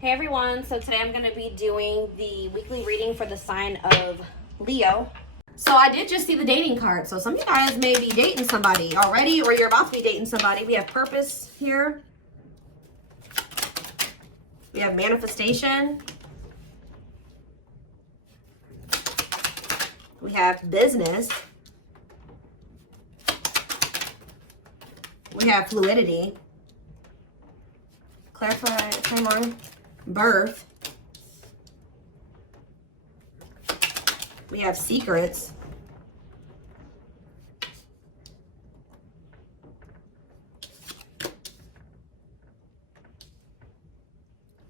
Hey everyone, so today I'm going to be doing the weekly reading for the sign of Leo. So I did just see the dating card. So some of you guys may be dating somebody already, or you're about to be dating somebody. We have purpose here. We have manifestation. We have business. We have fluidity. Clarify, timeline. Birth. We have secrets.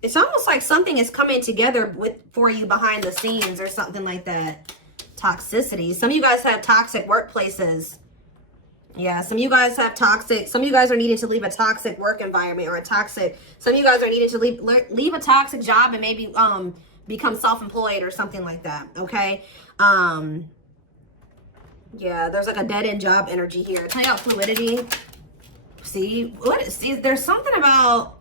It's almost like something is coming together for you behind the scenes or something like that. Toxicity. Some of you guys have toxic workplaces. Yeah, some of you guys have toxic, some of you guys are needing to leave a toxic work environment or a toxic, some of you guys are needing to leave a toxic job and maybe become self-employed or something like that, okay? Yeah, there's like a dead-end job energy here. Tell you about fluidity. See, there's something about,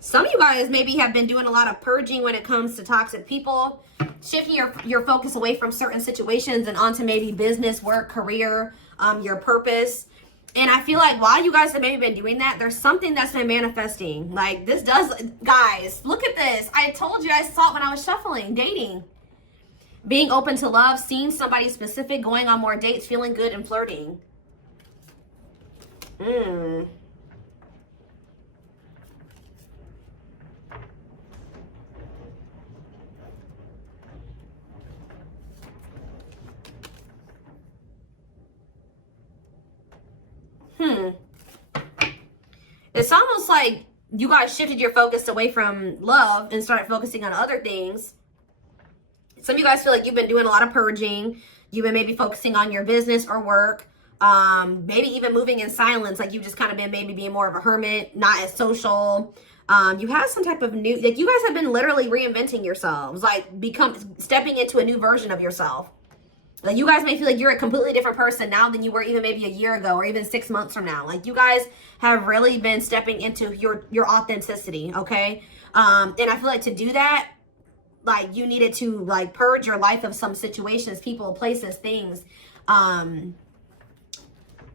some of you guys maybe have been doing a lot of purging when it comes to toxic people, shifting your focus away from certain situations and onto maybe business, work, career, your purpose. And I feel like while you guys have maybe been doing that, there's something that's been manifesting. Like this does, guys, look at this. I told you, I saw it when I was shuffling, dating. Being open to love, seeing somebody specific, going on more dates, feeling good and flirting. It's almost like you guys shifted your focus away from love and started focusing on other things. Some of you guys feel like you've been doing a lot of purging. You've been maybe focusing on your business or work. Maybe even moving in silence. Like you've just kind of been maybe being more of a hermit, not as social. You have some type of new, like you guys have been literally reinventing yourselves. Like stepping into a new version of yourself. Like you guys may feel like you're a completely different person now than you were even maybe a year ago or even 6 months from now. Like you guys have really been stepping into your authenticity, okay? And I feel like to do that, like you needed to like purge your life of some situations, people, places, things.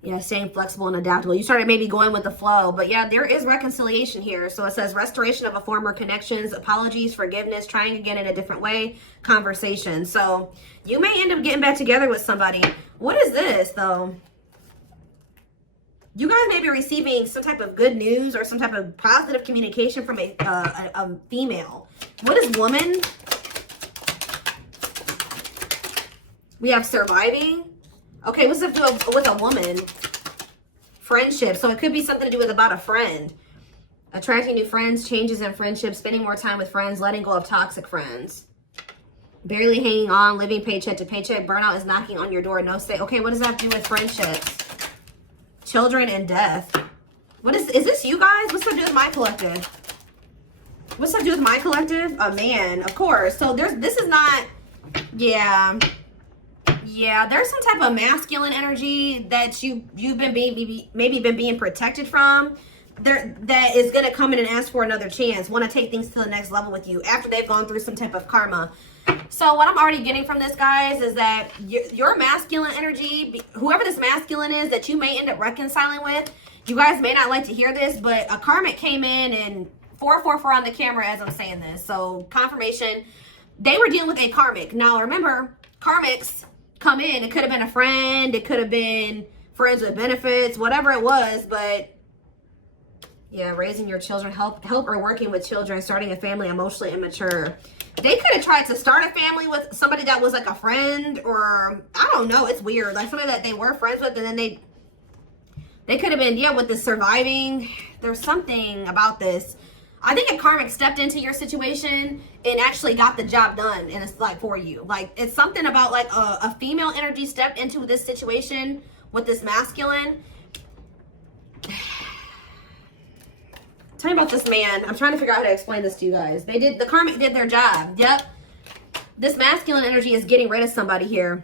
Yeah, staying flexible and adaptable. You started maybe going with the flow, but yeah, there is reconciliation here. So it says restoration of a former connections, apologies, forgiveness, trying again in a different way, conversation. So you may end up getting back together with somebody. What is this though? You guys may be receiving some type of good news or some type of positive communication from a female. What is woman? We have surviving. Okay, what's it do with a woman? Friendship. So it could be something to do with about a friend. Attracting new friends, changes in friendships, spending more time with friends, letting go of toxic friends. Barely hanging on, living paycheck to paycheck. Burnout is knocking on your door. No stay. Okay, what does that have to do with friendships? Children and death. What is this you guys? What's that do with my collective? What's that do with my collective? A man, of course. So this is not, yeah. Yeah, there's some type of masculine energy that you've been maybe been being protected from. That is going to come in and ask for another chance, want to take things to the next level with you after they've gone through some type of karma. So what I'm already getting from this, guys, is that your masculine energy, whoever this masculine is that you may end up reconciling with, you guys may not like to hear this, but a karmic came in and 444 on the camera as I'm saying this. So confirmation, they were dealing with a karmic. Now remember, karmics come in. It could have been a friend. It could have been friends with benefits, whatever it was. But yeah, raising your children, help or working with children, starting a family, emotionally immature. They could have tried to start a family with somebody that was like a friend, or I don't know. It's weird. Like somebody that they were friends with, and then they could have been, yeah, with the surviving. There's something about this. I think a karmic stepped into your situation and actually got the job done, and it's like for you. Like it's something about like a female energy stepped into this situation with this masculine. Tell me about this man. I'm trying to figure out how to explain this to you guys. The karmic did their job. Yep. This masculine energy is getting rid of somebody here.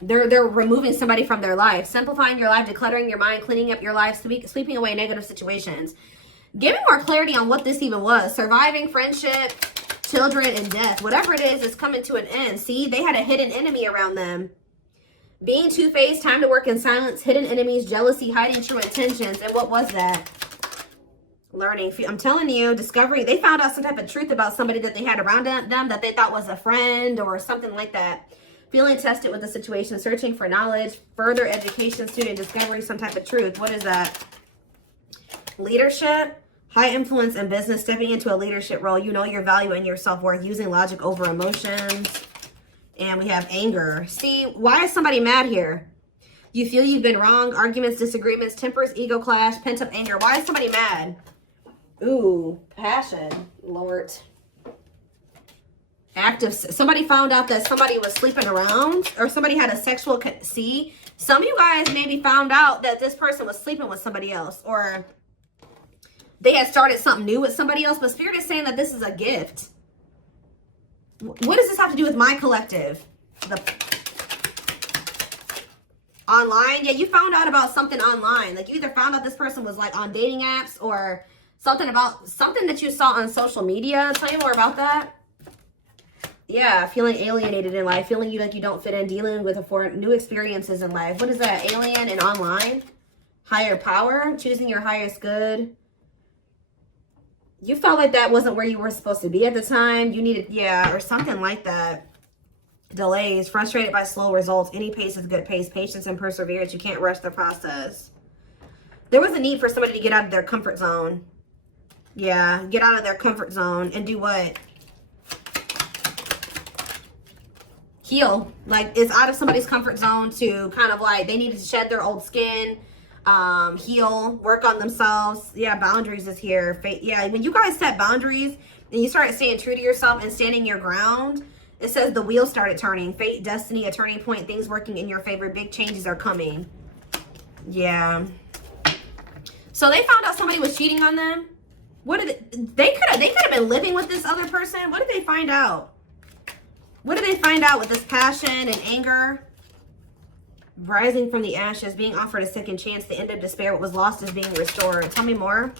They're removing somebody from their life, simplifying your life, decluttering your mind, cleaning up your life, sweeping away negative situations. Give me more clarity on what this even was. Surviving, friendship, children, and death. Whatever it is coming to an end. See, they had a hidden enemy around them. Being two-faced, time to work in silence, hidden enemies, jealousy, hiding true intentions. And what was that? Learning. I'm telling you, discovery. They found out some type of truth about somebody that they had around them that they thought was a friend or something like that. Feeling tested with the situation, searching for knowledge, further education, student discovery, some type of truth. What is that? Leadership. High influence in business, stepping into a leadership role. You know your value and your self-worth, using logic over emotions. And we have anger. See, why is somebody mad here? You feel you've been wrong. Arguments, disagreements, tempers, ego clash, pent-up anger. Why is somebody mad? Ooh, passion, Lord. Active. Somebody found out that somebody was sleeping around, or somebody had a sexual... See, some of you guys maybe found out that this person was sleeping with somebody else, or... they had started something new with somebody else, but Spirit is saying that this is a gift. What does this have to do with my collective? Online? Yeah, you found out about something online. Like, you either found out this person was, like, on dating apps or something that you saw on social media. Tell me more about that. Yeah, feeling alienated in life. Feeling like you don't fit in. Dealing with new experiences in life. What is that? Alien and online? Higher power? Choosing your highest good? You felt like that wasn't where you were supposed to be at the time. You needed, yeah, or something like that. Delays, frustrated by slow results. Any pace is good pace. Patience and perseverance. You can't rush the process. There was a need for somebody to get out of their comfort zone. Yeah, get out of their comfort zone and do what? Heal. Like, it's out of somebody's comfort zone to kind of like, they needed to shed their old skin. Heal, work on themselves. Yeah, boundaries is here. Yeah, when you guys set boundaries and you start staying true to yourself and standing your ground, it says the wheel started turning. Fate, destiny, a turning point, things working in your favor. Big changes are coming. Yeah. So they found out somebody was cheating on them. What did they could have been living with this other person. What did they find out? What did they find out with this passion and anger? Rising from the ashes, being offered a second chance, the end of despair, what was lost is being restored. Tell me more.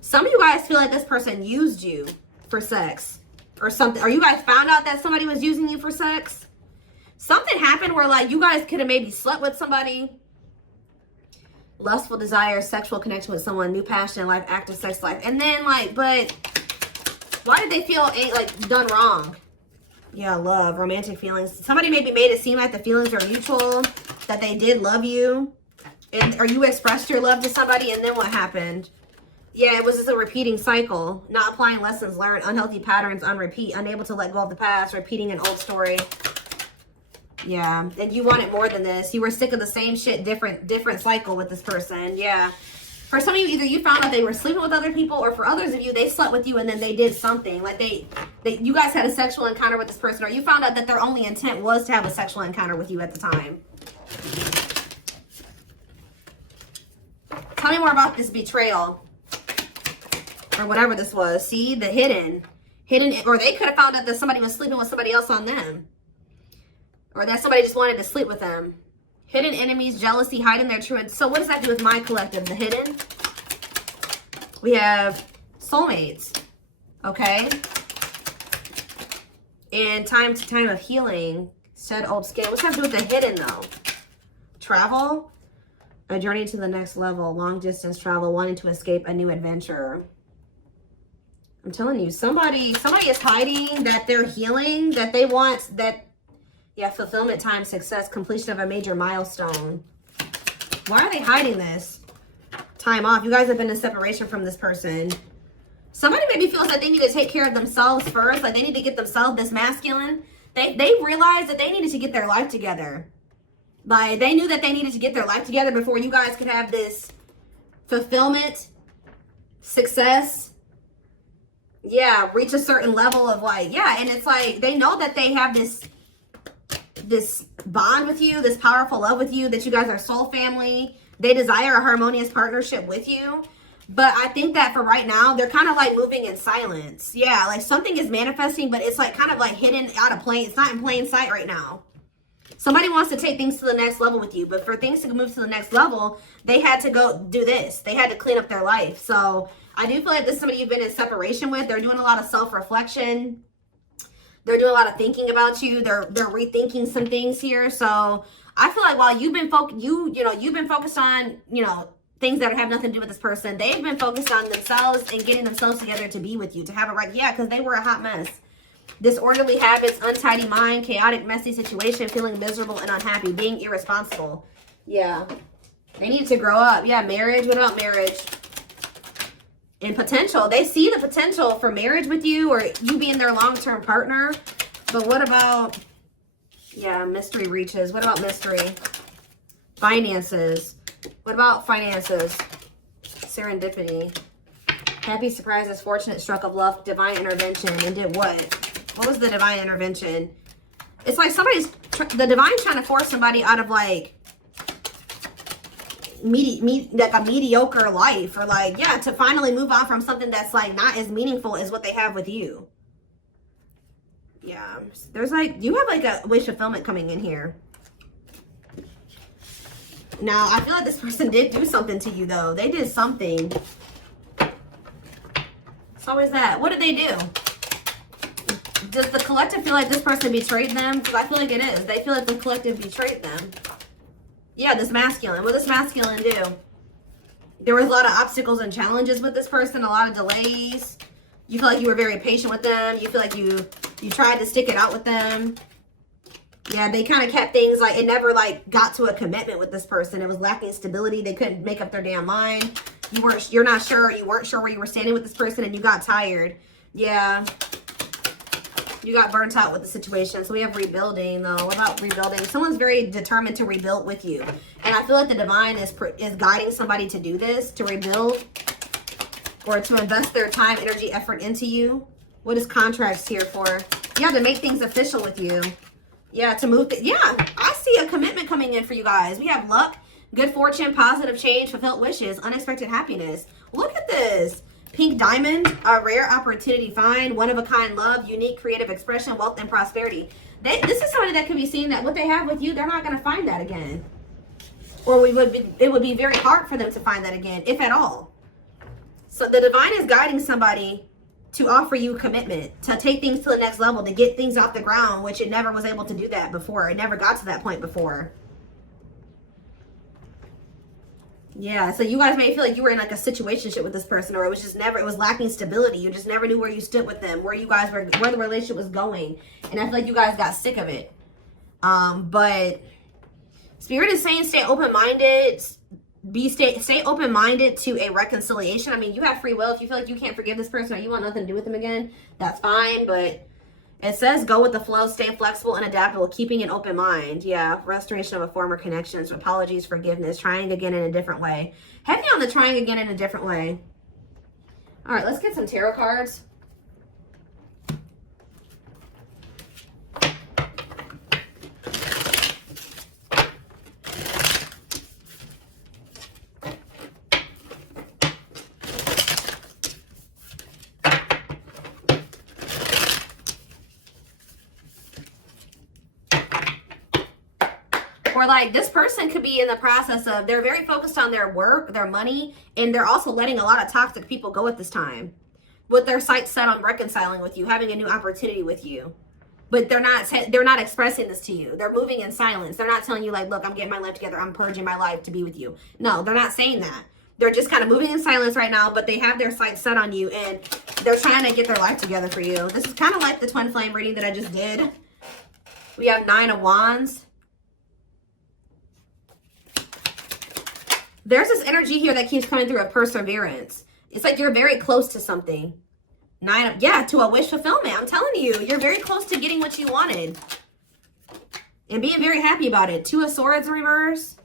Some of you guys feel like this person used you for sex or something. Or you guys found out that somebody was using you for sex. Something happened where like you guys could have maybe slept with somebody. Lustful desire, sexual connection with someone, new passion in life, active sex life. And then like, but why did they feel like done wrong? Yeah, love, romantic feelings. Somebody maybe made it seem like the feelings are mutual, that they did love you. Or you expressed your love to somebody, and then what happened? Yeah, it was just a repeating cycle. Not applying lessons learned, unhealthy patterns on repeat, unable to let go of the past, repeating an old story. Yeah, and you wanted more than this. You were sick of the same shit, different cycle with this person. Yeah. For some of you, either you found out they were sleeping with other people, or for others of you, they slept with you and then they did something. Like you guys had a sexual encounter with this person, or you found out that their only intent was to have a sexual encounter with you at the time. Tell me more about this betrayal. Or whatever this was. See, the hidden, or they could have found out that somebody was sleeping with somebody else on them. Or that somebody just wanted to sleep with them. Hidden enemies, jealousy, hiding their true. So what does that do with my collective? The hidden. We have soulmates. Okay. And time of healing. Shed old skin. What's that have to do with the hidden though? Travel. A journey to the next level. Long distance travel. Wanting to escape a new adventure. I'm telling you, somebody is hiding that they're healing, that they want that. Yeah, fulfillment, time, success, completion of a major milestone. Why are they hiding this? Time off. You guys have been in separation from this person. Somebody maybe feels like they need to take care of themselves first. Like they need to get themselves this masculine. They realized that they needed to get their life together. Like they knew that they needed to get their life together before you guys could have this fulfillment, success. Yeah, reach a certain level of like, yeah. And it's like, they know that they have this bond with you, this powerful love with you, that you guys are soul family. They desire a harmonious partnership with you. But I think that for right now, they're kind of like moving in silence. Yeah, like something is manifesting, but it's like kind of like hidden out of plain. It's not in plain sight right now. Somebody wants to take things to the next level with you, but for things to move to the next level, they had to go do this. They had to clean up their life. So I do feel like this is somebody you've been in separation with. They're doing a lot of self-reflection. They're doing a lot of thinking about you. They're rethinking some things here. So I feel like while you've been you've been focused on, things that have nothing to do with this person, they've been focused on themselves and getting themselves together to be with you, to have it right. Yeah, because they were a hot mess. Disorderly habits, untidy mind, chaotic, messy situation, feeling miserable and unhappy, being irresponsible. Yeah. They need to grow up. Yeah, marriage. What about marriage? And potential. They see the potential for marriage with you or you being their long-term partner. But what about, yeah, mystery reaches. What about mystery? Finances. What about finances? Serendipity. Happy surprises, fortunate stroke of luck, divine intervention. And did what? What was the divine intervention? It's like the divine's trying to force somebody out of like like a mediocre life, or like, yeah, to finally move on from something that's like not as meaningful as what they have with you. Yeah, there's like, you have like a wish fulfillment coming in here. Now, I feel like this person did do something to you though. They did something. It's always that. What did they do? Does the collective feel like this person betrayed them? Because I feel like it is. They feel like the collective betrayed them. Yeah, this masculine. What does this masculine do? There was a lot of obstacles and challenges with this person, a lot of delays. You feel like you were very patient with them. You feel like you tried to stick it out with them. Yeah, they kind of kept things like, it never like got to a commitment with this person. It was lacking stability. They couldn't make up their damn mind. You're not sure. You weren't sure where you were standing with this person and you got tired. Yeah. You got burnt out with the situation. So we have rebuilding though. What about rebuilding? Someone's very determined to rebuild with you. And I feel like the divine is guiding somebody to do this, to rebuild or to invest their time, energy, effort into you. What is contracts here for? Yeah, to make things official with you. Yeah, to move. Yeah, I see a commitment coming in for you guys. We have luck, good fortune, positive change, fulfilled wishes, unexpected happiness. Look at this. Pink diamond, a rare opportunity find, one-of-a-kind love, unique creative expression, wealth, and prosperity. This is somebody that could be seeing that what they have with you, they're not going to find that again. Or it would be very hard for them to find that again, if at all. So the divine is guiding somebody to offer you commitment, to take things to the next level, to get things off the ground, which it never was able to do that before. It never got to that point before. Yeah, so you guys may feel like you were in like a situationship with this person, or it was just never, it was lacking stability. You just never knew where you stood with them, where the relationship was going. And I feel like you guys got sick of it. But Spirit is saying stay open-minded, stay open-minded to a reconciliation. I mean, you have free will. If you feel like you can't forgive this person or you want nothing to do with them again, that's fine. But it says go with the flow, stay flexible and adaptable, keeping an open mind. Yeah, restoration of a former connections, apologies, forgiveness, trying again in a different way. Heavy on the trying again in a different way. All right, let's get some tarot cards. Or like this person could be in the process of, they're very focused on their work, their money, and they're also letting a lot of toxic people go at this time. With their sights set on reconciling with you, having a new opportunity with you. But they're not expressing this to you. They're moving in silence. They're not telling you like, look, I'm getting my life together. I'm purging my life to be with you. No, they're not saying that. They're just kind of moving in silence right now, but they have their sights set on you and they're trying to get their life together for you. This is kind of like the twin flame reading that I just did. We have 9 of Wands. There's this energy here that keeps coming through of perseverance. It's like you're very close to something. To a wish fulfillment. I'm telling you, you're very close to getting what you wanted. And being very happy about it. 2 of Swords in reverse.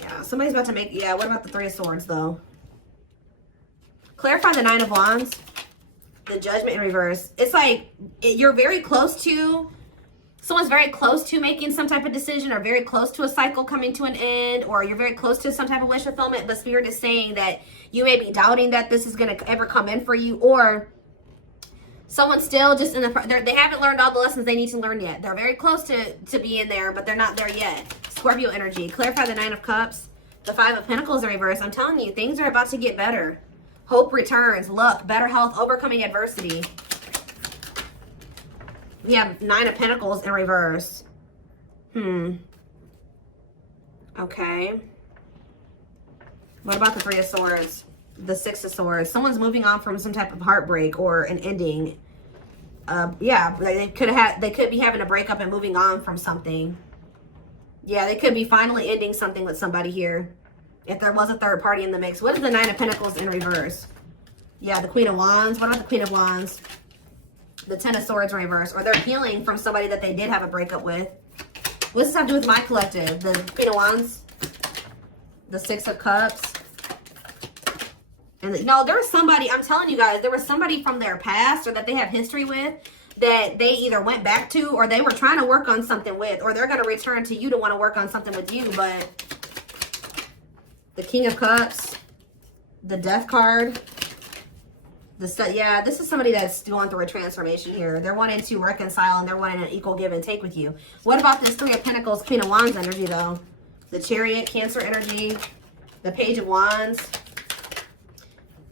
Yeah, somebody's about to make, yeah, what about the 3 of Swords though? Clarify the 9 of Wands. The Judgment in reverse. It's like you're very close to, someone's very close to making some type of decision, or very close to a cycle coming to an end, or you're very close to some type of wish fulfillment, but Spirit is saying that you may be doubting that this is going to ever come in for you, or Someone's still just in the, they haven't learned all the lessons they need to learn yet. They're very close to being there, but they're not there yet. Scorpio energy. Clarify the 9 of Cups. The 5 of Pentacles in reverse. I'm telling you, things are about to get better. Hope returns. Luck. Better health. Overcoming adversity. We have 9 of Pentacles in reverse. Okay. What about the 3 of Swords? The 6 of Swords. Someone's moving on from some type of heartbreak or an ending. Yeah, they could be having a breakup and moving on from something. Yeah, they could be finally ending something with somebody here. If there was a third party in the mix. What is the 9 of Pentacles in reverse? Yeah, the Queen of Wands. What about the Queen of Wands? The 10 of Swords in reverse. Or they're healing from somebody that they did have a breakup with. What does this have to do with my collective? The Queen of Wands. The 6 of Cups. And no, there was somebody, I'm telling you guys, there was somebody from their past or that they have history with that they either went back to or they were trying to work on something with, or they're going to return to you to want to work on something with you. But the King of Cups, the Death card, yeah, this is somebody that's going through a transformation here. They're wanting to reconcile and they're wanting an equal give and take with you. What about this 3 of Pentacles, Queen of Wands energy though? The Chariot, Cancer energy, the Page of Wands.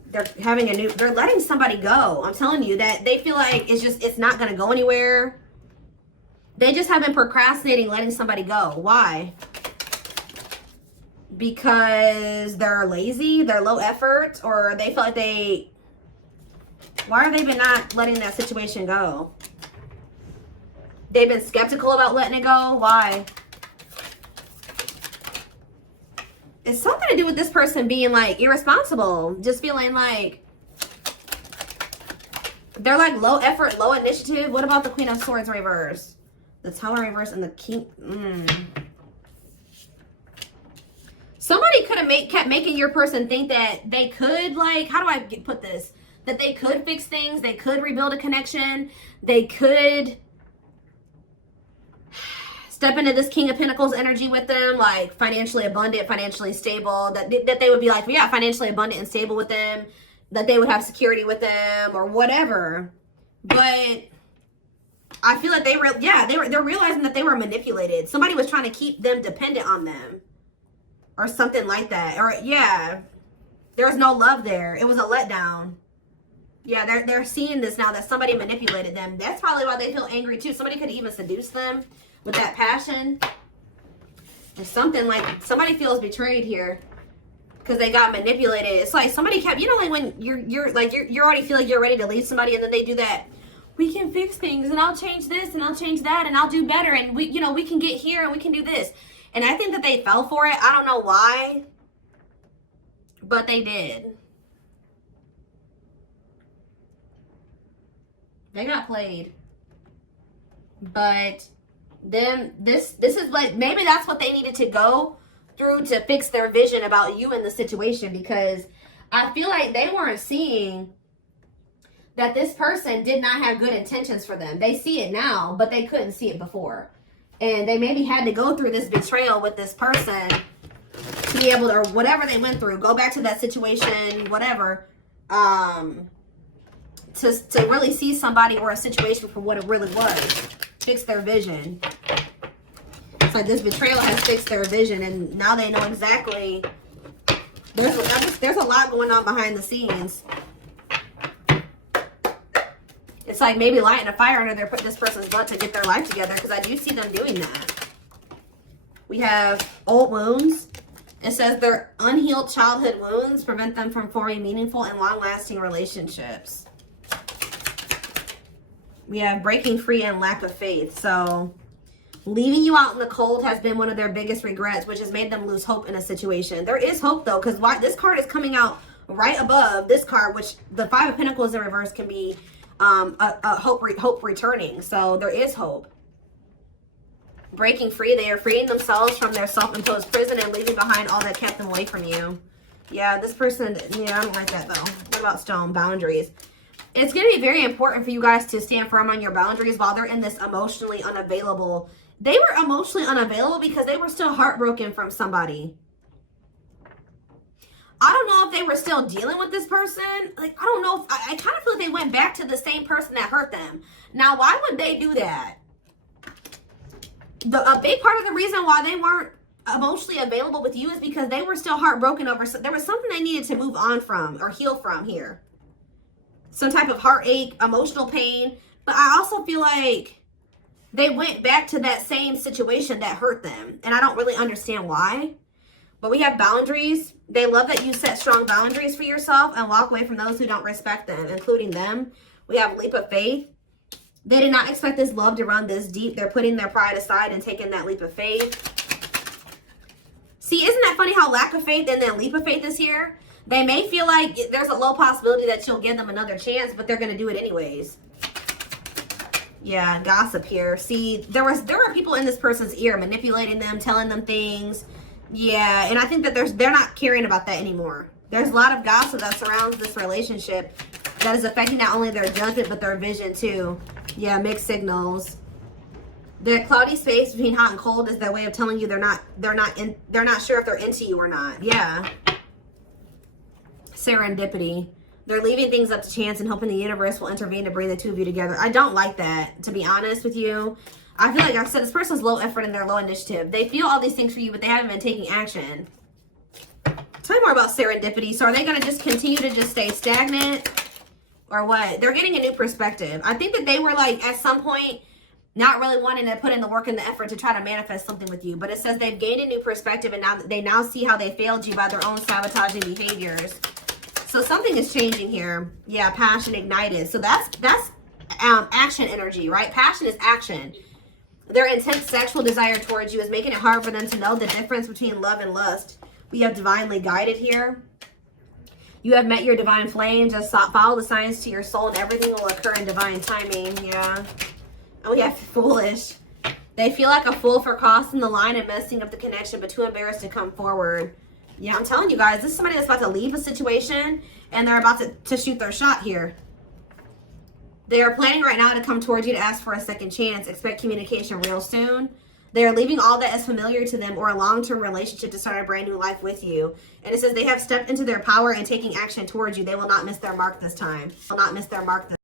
They're having they're letting somebody go. I'm telling you that they feel like it's not going to go anywhere. They just have been procrastinating letting somebody go. Why? Because they're lazy, they're low effort, or they feel like why have they been not letting that situation go? They've been skeptical about letting it go. Why? It's something to do with this person being like irresponsible. Just feeling like they're like low effort, low initiative. What about the Queen of Swords reverse? The Tower reverse and the King. Somebody could have kept making your person think that they could, like, how do I put this? That they could fix things. They could rebuild a connection. They could step into this King of Pentacles energy with them, like financially abundant, financially stable, that they would be like, yeah, financially abundant and stable with them, that they would have security with them or whatever. But I feel like they're realizing that they were manipulated. Somebody was trying to keep them dependent on them or something like that. Or yeah, there was no love there. It was a letdown. Yeah, they're seeing this now that somebody manipulated them. That's probably why they feel angry too. Somebody could even seduce them with that passion. There's something like somebody feels betrayed here because they got manipulated. It's like somebody kept, you know, like when you're already feel like you're ready to leave somebody and then they do that. We can fix things and I'll change this and I'll change that and I'll do better and we can get here and we can do this. And I think that they fell for it. I don't know why, but they did. They got played. But then this is like, maybe that's what they needed to go through to fix their vision about you in the situation, because I feel like they weren't seeing that this person did not have good intentions for them. They see it now, but they couldn't see it before. And they maybe had to go through this betrayal with this person to be able to, or whatever they went through, go back to that situation, whatever, to really see somebody or a situation for what it really was. Fix their vision. It's like this betrayal has fixed their vision, and now they know exactly. There's a lot going on behind the scenes. It's like maybe lighting a fire under this person's butt to get their life together, because I do see them doing that. We have old wounds. It says their unhealed childhood wounds prevent them from forming meaningful and long-lasting relationships. We have breaking free and lack of faith. So leaving you out in the cold has been one of their biggest regrets, which has made them lose hope in a situation. There is hope though, because this card is coming out right above this card, which the 5 of Pentacles in reverse can be a hope returning. So there is hope. Breaking free, they are freeing themselves from their self-imposed prison and leaving behind all that kept them away from you. Yeah, this person, yeah, I don't like that though. What about stone? Boundaries. It's going to be very important for you guys to stand firm on your boundaries while they're in this emotionally unavailable. They were emotionally unavailable because they were still heartbroken from somebody. I don't know if they were still dealing with this person. Like, I don't know if, I kind of feel like they went back to the same person that hurt them. Now, why would they do that? A big part of the reason why they weren't emotionally available with you is because they were still heartbroken over, there was something they needed to move on from or heal from here. Some type of heartache, emotional pain. But I also feel like they went back to that same situation that hurt them. And I don't really understand why. But we have boundaries. They love that you set strong boundaries for yourself and walk away from those who don't respect them, including them. We have leap of faith. They did not expect this love to run this deep. They're putting their pride aside and taking that leap of faith. See, isn't that funny how lack of faith and then leap of faith is here? They may feel like there's a low possibility that you'll give them another chance, but they're going to do it anyways. Yeah, gossip here. See, there were people in this person's ear manipulating them, telling them things. Yeah, and I think that they're not caring about that anymore. There's a lot of gossip that surrounds this relationship that is affecting not only their judgment but their vision too. Yeah, mixed signals. The cloudy space between hot and cold is their way of telling you they're not sure if they're into you or not. Yeah. Serendipity. They're leaving things up to chance and hoping the universe will intervene to bring the two of you together. I don't like that, to be honest with you. I feel like I said this person's low effort and they're low initiative. They feel all these things for you, but they haven't been taking action. Tell me more about serendipity. So are they going to just continue to just stay stagnant or what? They're getting a new perspective. I think that they were like at some point not really wanting to put in the work and the effort to try to manifest something with you. But it says they've gained a new perspective and now they see how they failed you by their own sabotaging behaviors. So something is changing here. Yeah, passion ignited. So that's action energy, right? Passion is action. Their intense sexual desire towards you is making it hard for them to know the difference between love and lust. We have divinely guided here. You have met your divine flame. Just follow the signs to your soul and everything will occur in divine timing. Yeah. And we have foolish. They feel like a fool for crossing the line and messing up the connection, but too embarrassed to come forward. Yeah, I'm telling you guys, this is somebody that's about to leave a situation and they're about to shoot their shot here. They are planning right now to come towards you to ask for a second chance. Expect communication real soon. They are leaving all that is familiar to them or a long-term relationship to start a brand new life with you. And it says they have stepped into their power and taking action towards you. They will not miss their mark this time. Will not miss their mark this